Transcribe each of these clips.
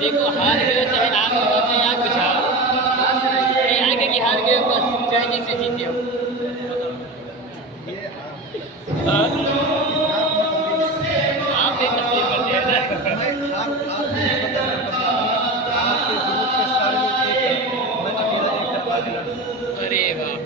देखो हार गए चाहे आप हो चाहे आप बचाओ, आगे की हार गए बस चाहे जिससे जीते हो। आप एक तस्लीम करते हैं ना। अरे वाह,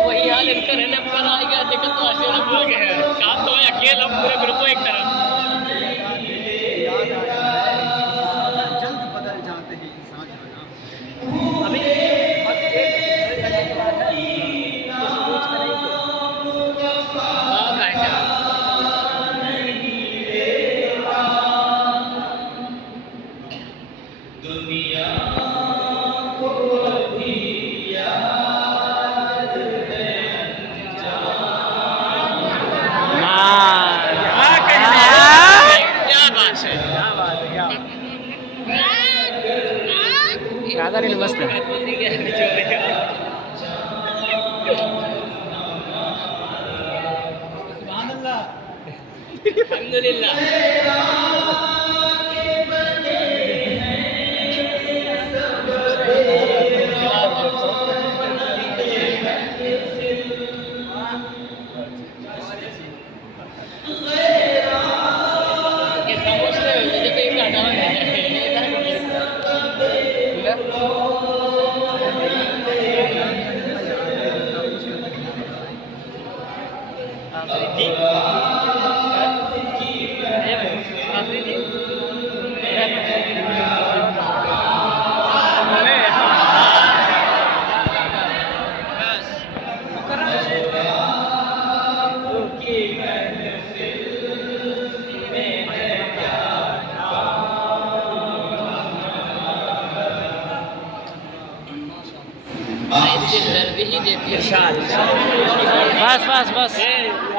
वही हाल इनका रहने पर आ गया। दिक्कत तो आशीर्वाद भूल गए हैं, काम तो है अकेला पूरे ग्रुप को एक तरफ। जल्द बदल जाते हैं इंसान अभी मस्त है। अल्हम्दुलिल्लाह। बस बस बस